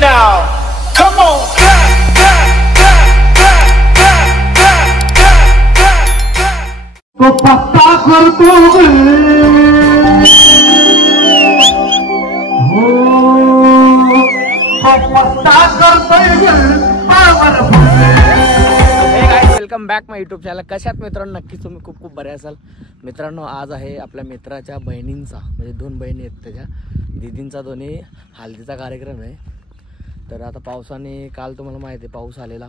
Now, come on, तो पत्ता करतो हो, तो पत्ता करतोय वेलकम बॅक माय यूट्यूब चॅनल. कशात मित्रांनो, नक्कीच तुम्ही खूप खूप बरे असाल. मित्रांनो, आज आहे आपल्या मित्राच्या बहिणींचा, म्हणजे 2 बहिणी आहेत त्याच्या दीदींचा, दोन्ही हळदीचा कार्यक्रम आहे. तर आता पावसाने, काल तुम्हाला माहिती आहे पाऊस आलेला,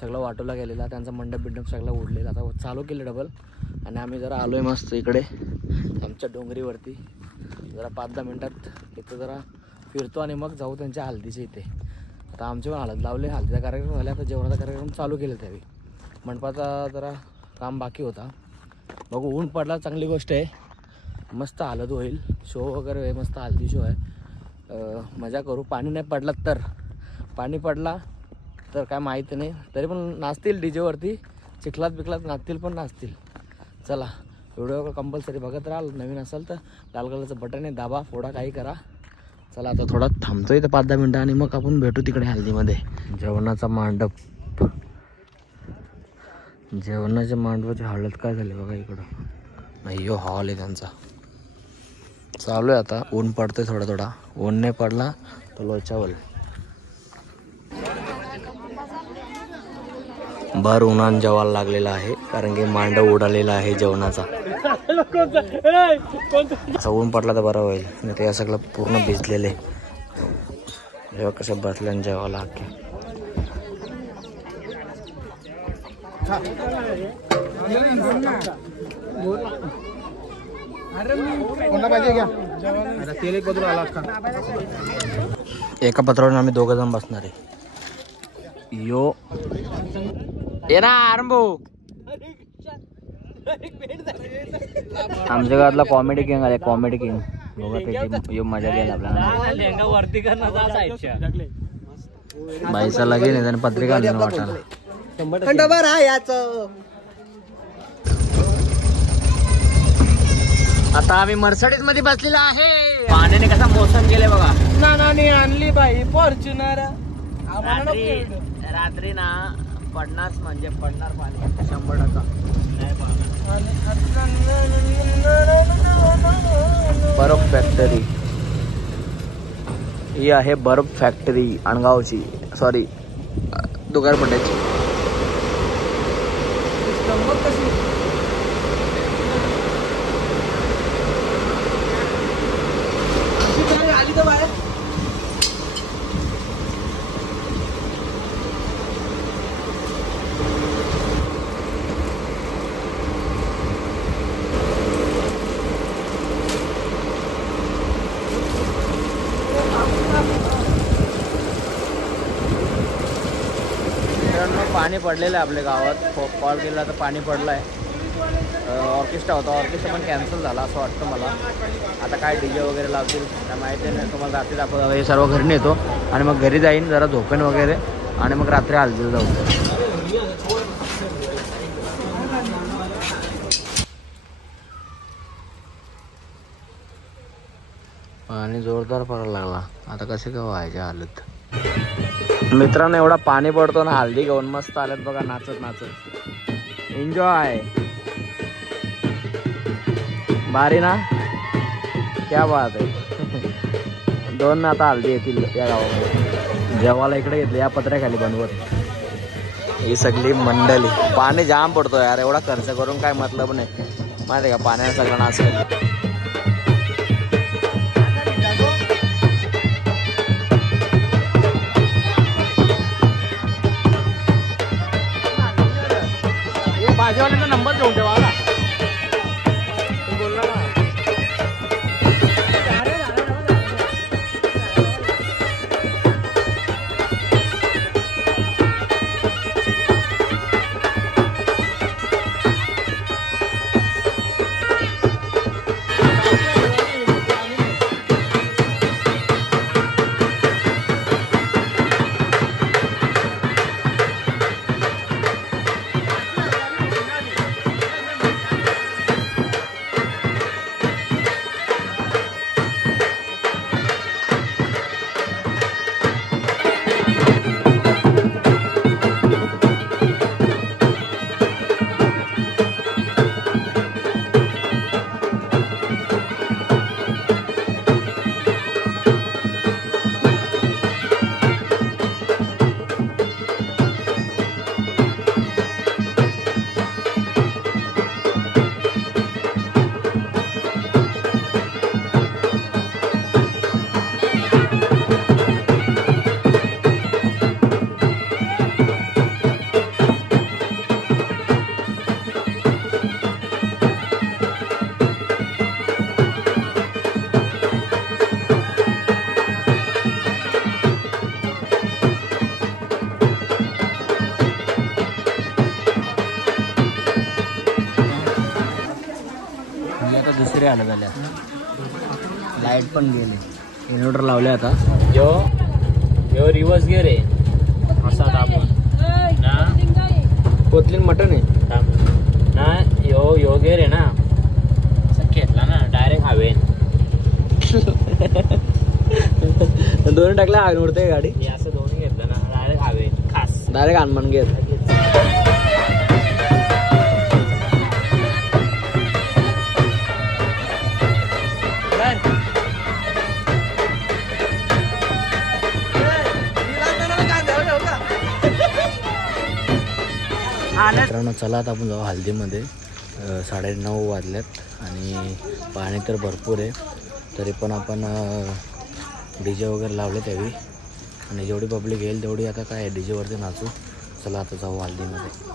सगळं वाटोला गेलेला, त्यांचा मंडप बिंडप सगळं उडलेला. आता चालू केलं डबल. आणि आम्ही जरा आलो आहे मस्त इकडे आमच्या डोंगरीवरती. जरा 5-10 मिनटात इथं जरा फिरतो आणि मग जाऊ त्यांच्या हळदीच्या इथे. आता आमचे पण हळद लावले, हळदीचा कार्यक्रम झाला, आता जेवणाचा कार्यक्रम चालू केला. त्यावेळी मंडपाचा जरा काम बाकी होता. बघू, ऊन पडला, चांगली गोष्ट आहे. मस्त हळद होईल, शो वगैरे आहे, मस्त हळदी शो आहे. मजा करू. पाणी नाही पडला तर, पाणी पडला तर काय माहिती नाही, तरी पण नाचतील डीजेवरती, चिखलात बिखलात नाचतील, पण नाचतील. चला, व्हिडिओ कंपल्सरी बघत राहा. नवीन असाल तर लाल कलरचं बटन आहे, दाबा, फोडा, काही करा. चला, आता थोडा थांबतोय तर 5-10 मिनटं आणि मग आपण भेटू तिकडे हल्दीमध्ये. जेवणाचा मांडप, जेवणाच्या मांडवाची हळद काय झाली बघा इकडं. नाही, यो हॉल आहे त्यांचा. चालू आहे आता. ऊन पडतंय थोडा थोडा, ऊन नाही पडला तर लोचावल. भर उन्हान जेवायला लागलेला आहे, कारण की मांडव उडालेला आहे जेवणाचा. असं ऊन पडला तर बरं होईल, नाही ते सगळं पूर्ण भिजलेले. जेव्हा कसं बसल्याने जेवायला अख्खे. एका पत्रावर आम्ही 2 जण बसणार आहे. यो ये ना आरंभो, आमच्या गावातला कॉमेडी किंग आले, कॉमेडी किंग. बघा त्याची मजा घ्यायला आपल्याला. वरती बाईचा लागेल नाही, त्याने पत्रिका आणली वाटायला. आता आम्ही मर्सिडीज मध्ये बसलेला आहे. पाण्याने कसा मोसम गेले बघा. नानाने आणली बाई फॉर्च्युनर. रात्री ना पडणार, म्हणजे पडणार पाणी 100%. बर्फ फॅक्टरी ही आहे, बर्फ फॅक्टरी अणगावची, सॉरी दुगारपट्याची. पाणी पडलेलं आहे आपल्या गावात. कॉल केला तर पाणी पडलं आहे. ऑर्केस्ट्रा होता, ऑर्केस्ट्रा पण कॅन्सल झाला असं वाटतं मला. आता काय डीजे वगैरे लावतील काय माहिती नाही. तुम्हाला रात्री दाखवतो. हे सर्व घरी नेतो आणि मग घरी जाईन, जरा झोपेन वगैरे, आणि मग रात्री हळदीला जाऊ. पाणी जोरदार पडायला लागला. आता कसे काय व्हायचे हालत. मित्रांनो, एवढा पाणी पडतो ना, हल्दी घेऊन मस्त आल्यात बघा, नाचत नाचत. एन्जॉय भारी ना, क्या बात आहे. 2 आता हल्दी येतील या गावामध्ये. जेवायला इकडे घेतले या पत्र्याखाली बनवत. ही सगळी मंडळी. पाणी जाम पडतो यार, एवढा खर्च करून काय मतलब नाही, माहिती का. पाण्याला सगळं नाचलं. भाजीवाल्याचा नंबर घेऊन ठेवा ना. बोलला ना. तरी आलं झाल्या. लाईट पण गेले. इन्व्हर्टर लावले आता. यो रिवर्स गिअर आहे असा दाबून ना. कोथलीन मटन आहे ना. यो गिअर आहे ना. असं घेतला ना डायरेक्ट हवेन. दोन्ही टाकल्या हवेन उडते गाडी. असं दोन्ही घेतलं ना डायरेक्ट हवेन. खास डायरेक्ट हनुमान गिअर. मित्रांनो चला आता आपण जाऊ हल्दीमध्ये. 9:30 वाजल्यात आणि पाणी तर भरपूर आहे. तरी पण आपण DJ वगैरे लावले त्यावेळी आणि जेवढी पब्लिक येईल तेवढी आता काय DJ वरती नाचू. चला आता जाऊ हल्दीमध्ये.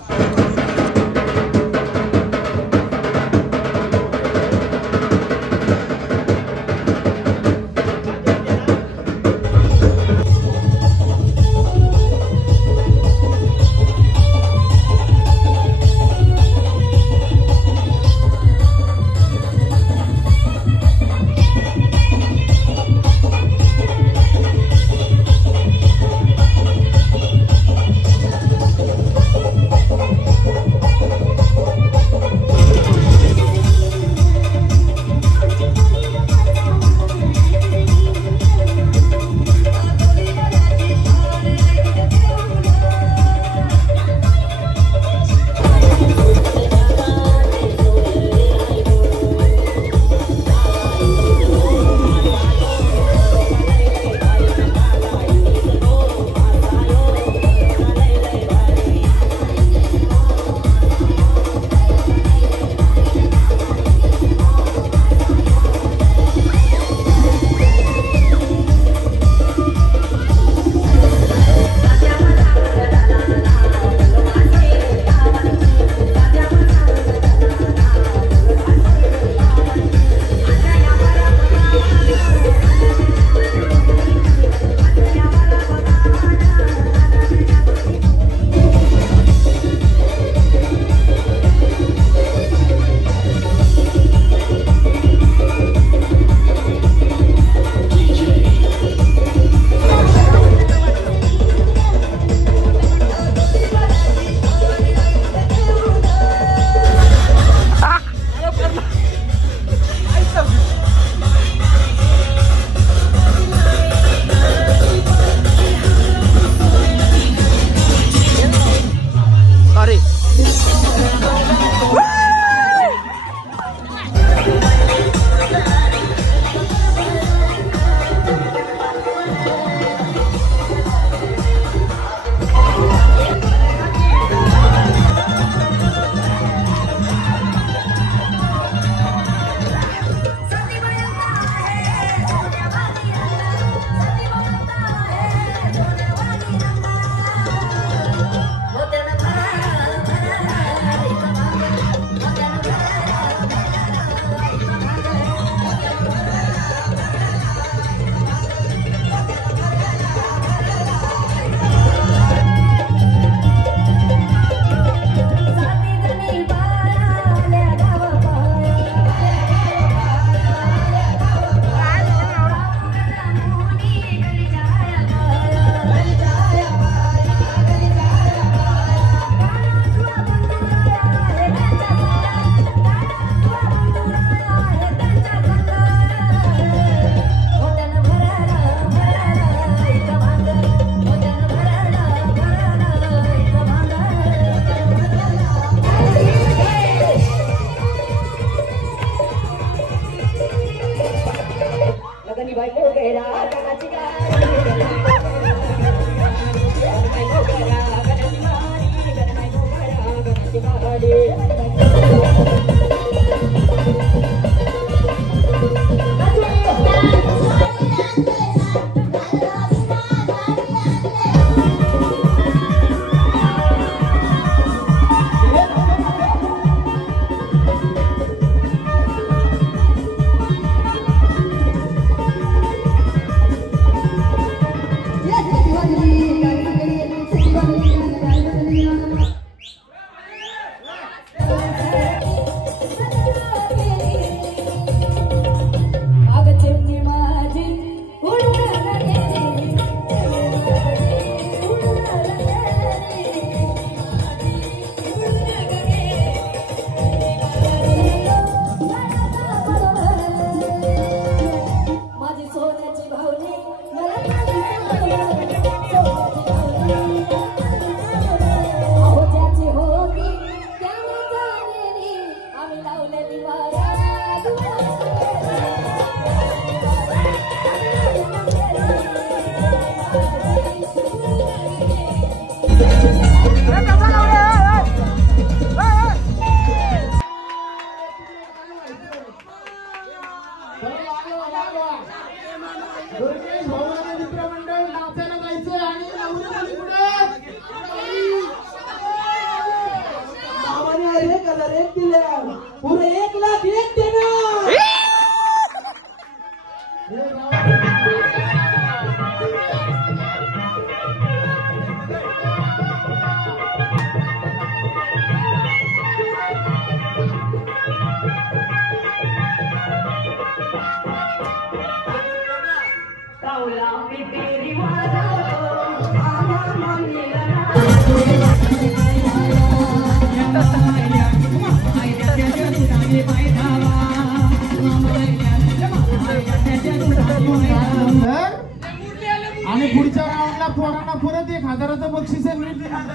आणि पुढच्या राऊंडला पोरांना परत 1000चं बक्षीस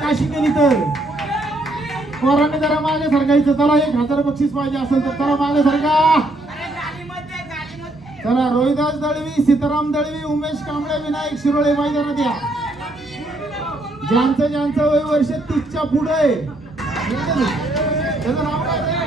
काशी केली तर पोरांनी जरा मागे सरकायचं. चला 1000 बक्षीस पाहिजे असेल तर चला मागे सरका. चला रोहिदास दळवी, सीताराम दळवी, उमेश कांबळे, विनायक शिरोळे मैदानात या. ज्यांचं वय वर्ष 30च्या पुढे त्याचं नाव काय?